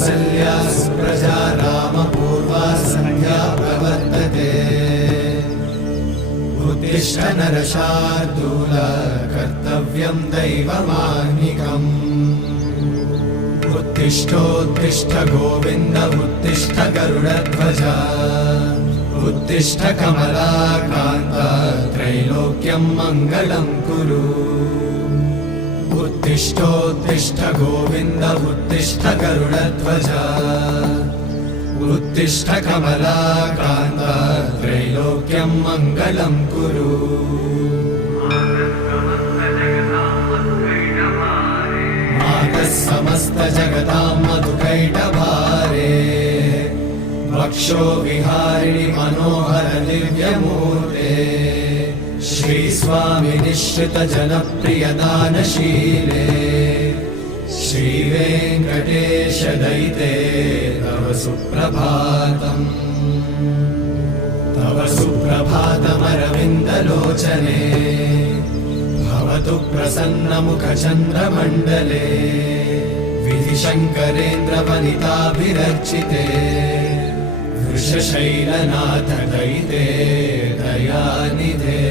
कौसल्या सुप्रजा रामपूर्वा सन्ध्या प्रवर्तते उत्तिष्ठ नरशार्दूल कर्तव्यं दैवमाह्निकम् उत्तिष्ठोत्तिष्ठ गोविन्द उत्तिष्ठ गरुडध्वज उत्तिष्ठ कमलाकान्त त्रैलोक्यं मङ्गलं कुरु उत्तिष्ठोत्तिष्ठ गोविन्द उत्तिष्ठ गरुडध्वज उत्तिष्ठ कमलाकान्त त्रैलोक्यं मङ्गलं कुरु मातः समस्त जगतां मधुकैटभारे वक्षो विहारिणि मनोहर दिव्यमूर्ते श्रीस्वामि निश्चित जनप्रिय दानशीले श्रीवेङ्कटेश दयिते तव सुप्रभातम् तव सुप्रभातमरविन्दलोचने भवतु प्रसन्नमुखचन्द्रमण्डले विधिशङ्करेन्द्रवनिताभिरर्चिते वृषशैलनाथ दयिते दयानिधे।